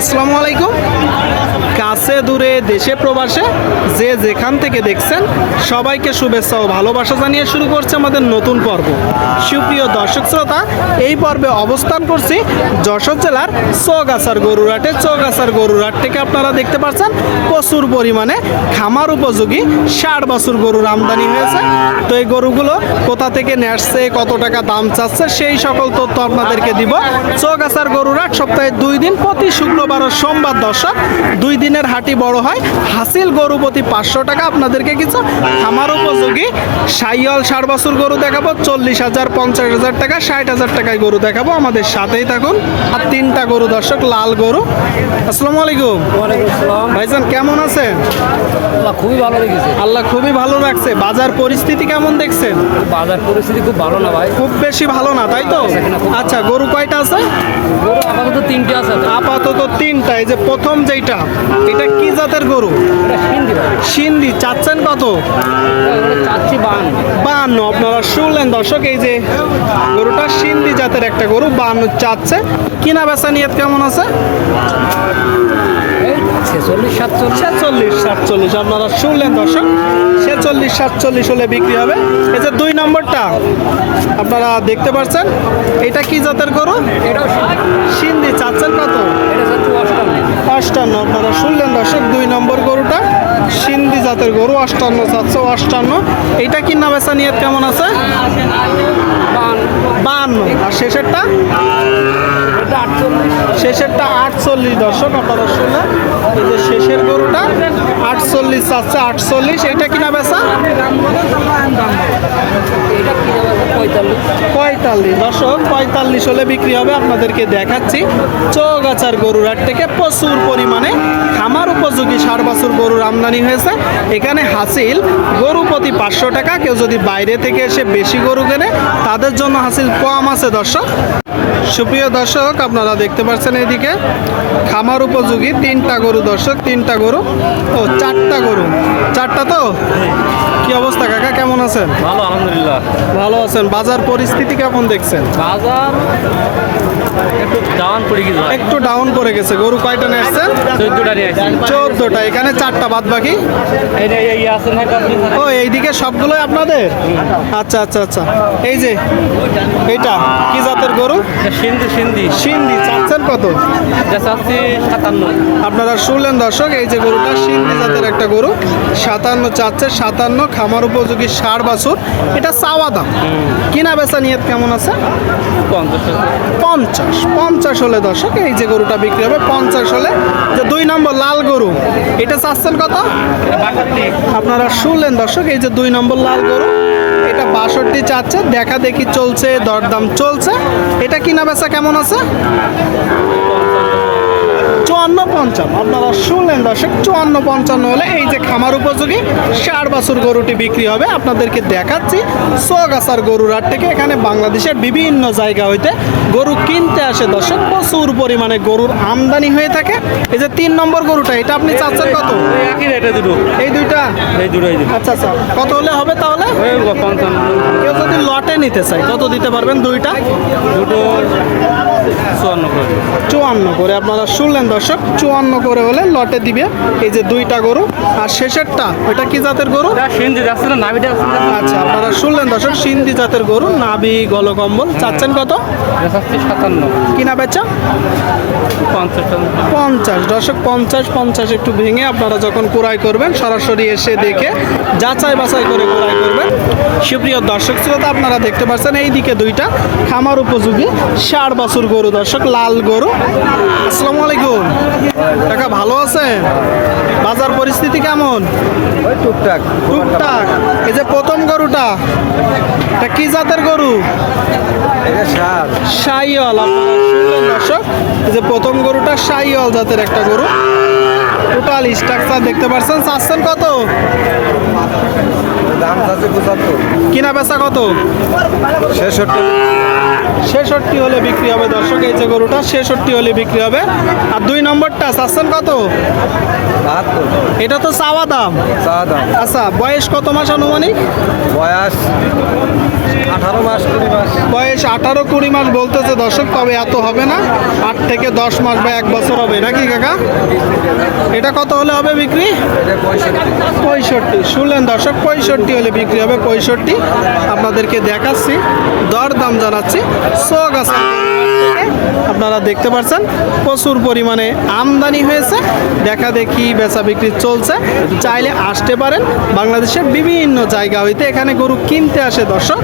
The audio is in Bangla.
আসসালামু আলাইকুম। কাছে দূরে দেশে প্রবাসে যে যেখান থেকে দেখছেন সবাইকে শুভেচ্ছা ও ভালোবাসা জানিয়ে শুরু করছে আমাদের নতুন পর্ব। সুপ্রিয় দর্শক শ্রোতা, এই পর্বে অবস্থান করছি যশোর জেলার চৌগাছার গরুরহাটে। চৌগাছার গরুরহাট থেকে আপনারা দেখতে পাচ্ছেন প্রচুর পরিমাণে খামার উপযোগী 60 বছর গরুর আমদানি হয়েছে। তো এই গরুগুলো কোথা থেকে নিয়ে আসছে, কত টাকা দাম চাচ্ছে, সেই সকল তথ্য আপনাদেরকে দিব। চৌগাছার গরুরহাট সপ্তাহে 2 দিন, প্রতি শুক্রবার ও সোমবার। দর্শক, 2 দিনের হাটই বড় হয়। হাসিল গরু প্রতি 500 টাকা। আপনাদেরকে কিছু খামার উপযোগী সাইয়াল 60 বছর গরু দেখাবো 40,000, 50,000 টাকা, 60,000 টাকায় গরু দেখাবো। আমাদের সাথেই থাকুন। আর 3টা গরু দর্শক, লাল গরু। আসসালামু আলাইকুম। ওয়ালাইকুম আসসালাম। ভাইজান কেমন আছেন? আল্লাহ খুবই ভালো রেখেছে। আল্লাহ খুবই ভালো রাখছে। বাজার পরিস্থিতি কেমন দেখছেন? বাজার পরিস্থিতি খুব ভালো না ভাই। খুব বেশি ভালো না, তাই তো? আচ্ছা, গরু কয়টা আছে? গরু আপাতত 3টে আছে। আপাতত 3টা। এই যে প্রথম যেটা, এটা কি জাতের গরু? এটা হিন্দি ভাই। সিন্ধি। চাচ্ছেন কত? ওটা চাচ্ছি 52। আপনারা শুনলেন দর্শক, এই যে গরুটা সিন্ধি জাতের একটা গরু, 52 চাচ্ছে। কিনা বেচা নিয়ত কেমন আছে? 46-47। আপনারা শুনলেন দর্শক, 46-47 হলে বিক্রি হবে। এই যে 2 নম্বরটা আপনারা দেখতে পাচ্ছেন, এটা কি জাতের গরু? এটাও সিন্ধি। চাচ্ছেন কত? এটা চাচ্ছি 58। আপনারা শুনলেন দর্শক, 2 নম্বর গরুটা সিন্ধি জাতের গরু, 58 চাচ্ছে। 58। এইটা কিনা বেচা নিয়ত কেমন আছে? 52। আর শেষেরটা? এটা 48। শেষেরটা 48। দর্শক আপনারা শুনলেন, এই যে শেষের গরুটা 48 চাচ্ছে। 48। এইটা কিনা বেচা? এটা কি 45। দর্শক 45 হলে বিক্রি হবে। আপনাদেরকে দেখাচ্ছি চৌগাছার গরুরহাট থেকে প্রচুর পরিমাণে খামার উপযোগী 60 বছর গরুর আমদানি হয়েছে। এখানে হাসিল গরু প্রতি 500 টাকা। কেউ যদি বাইরে থেকে এসে বেশি গরু কেনে তাদের জন্য হাসিল কম আছে। দর্শক, সুপ্রিয় দর্শক, আপনারা দেখতে পাচ্ছেন এইদিকে খামার উপযোগী 3টা গরু। দর্শক, 3টা গরু, ও 4টা গরু। 4টা তো? কি অবস্থা কাকা, কেমন আছেন? ভালো আলহামদুলিল্লাহ। ভালো আছেন। বাজার পরিস্থিতি কেমন দেখছেন? বাজার একটু ডাউন পড়ে গেছে ভাই। একটু ডাউন করে গেছে। গরু কয়টা নিয়ে আসছেন? 14টা নিয়ে আসছি। 14টা। এখানে 4টা বাদ বাকি। এই আছে না আপনি? ও, এইদিকে সবগুলোই আপনাদের? আচ্ছা আচ্ছা আচ্ছা। এই যে এইটা কি জাতের গরু? সিন্ধি। সিন্ধি। চাচ্ছেন কত? এটা চাচ্ছি 57। আপনারা শুনলেন দর্শক, এই যে গরুটা সিন্ধি জাতের একটা গরু, 57 চাচ্ছে। 57 খামার উপযোগী 60 বছর। এটা চাওয়া দাম। কিনা বেচা নিয়ত কেমন আছে? 50 হলে দর্শক এই যে গরুটা বিক্রি হবে। 50 হলে। যে 2 নম্বর লাল গরু, এটা চাচ্ছেন কত? আপনারা শুনলেন দর্শক, এই যে 2 নম্বর লাল গরু, এটা 62 চাচ্ছে। দেখা দেখি চলছে, দরদাম চলছে। এটা কিনা বেচা কেমন আছে? 54-55। আপনারা শুনলেন দর্শক, 54-55 হলে এই যে খামার উপযোগী 60 বছর গরুটি বিক্রি হবে। আপনাদেরকে দেখাচ্ছি চৌগাছার গরুরহাট থেকে। এখানে বাংলাদেশের বিভিন্ন জায়গা হইতে গরু কিনতে আসে দর্শক। প্রচুর পরিমাণে গরুর আমদানি হয়ে থাকে। এই যে 3 নম্বর গরুটা, এটা আপনি চাচ্ছেন কত? একই রেটে দুটো। এই দুইটা? এই দুটোই দিন। আচ্ছা আচ্ছা। কত হলে হবে তাহলে? 55। কেউ যদি লটে নিতে চায় কত দিতে পারবেন? দুইটা? দুটো 54 করে। 54 করে। আপনারা শুনলেন দর্শক, 54 করে হলে লটে দিবে। এই যে 2টা গরু। আর শেষেরটা, ওইটা কি জাতের গরু? এটা সিন্ধি যাচ্ছে না, নাভিটা যাচ্ছে না। আচ্ছা, আপনারা শুনলেন দর্শক, সিন্ধি জাতের গরু, নাভি গলকম্বল। চাচ্ছেন কত? এটা চাচ্ছি 57। কিনা বেচা? 50। দর্শক 50 একটু ভেঙে আপনারা যখন ক্রয় করবেন সরাসরি এসে দেখে যাচাই বাছাই করে ক্রয় করবেন। সুপ্রিয় দর্শক শ্রোতা, আপনারা দেখতে পাচ্ছেন এইদিকে 2টা খামার উপযোগী 60 বছর গরু। দর্শক, লাল গরু। আসসালামু আলাইকুম কাকা, ভালো আছেন? বাজার পরিস্থিতি কেমন? টুকটাক। টুকটাক। এই যে প্রথম গরুটা, এটা কি জাতের গরু? শাহিওয়াল। আপনারা শুনলেন দর্শক, এই যে প্রথম গরুটা শাহিওয়াল জাতের একটা গরু। টোটাল স্ট্রাকচার দেখতে পাচ্ছেন। চাচ্ছেন কত? দাম আছে 75। কিনা বেচা কত? 66 হলে বিক্রি হবে দর্শক। এই যে গরুটা 66 হলে বিক্রি হবে। আর 2 নম্বরটা চাচ্ছেন কত? 72। এটা তো চাওয়া দাম। চা দাম। আচ্ছা, বয়স কত মাস আনুমানিক? বয়স 18 মাস 20 মাস। বয়স 18-20 মাস বলতেছে দর্শক, তবে এত হবে না, 8 থেকে 10 মাস বা 1 বছর হবে নাকি কাকা? এটা কত হলে হবে বিক্রি? 65। শুনলেন দর্শক, 65 হলে বিক্রি হবে। 65 আপনাদেরকে দেখাচ্ছি, দর দাম জানাচ্ছি। সোগাছা আপনারা দেখতে পাচ্ছেন প্রচুর পরিমাণে আমদানি হয়েছে, দেখা দেখি বেচা বিক্রি চলছে। চাইলে আসতে পারেন, বাংলাদেশের বিভিন্ন জায়গা হইতে এখানে গরু কিনতে আসে দর্শক।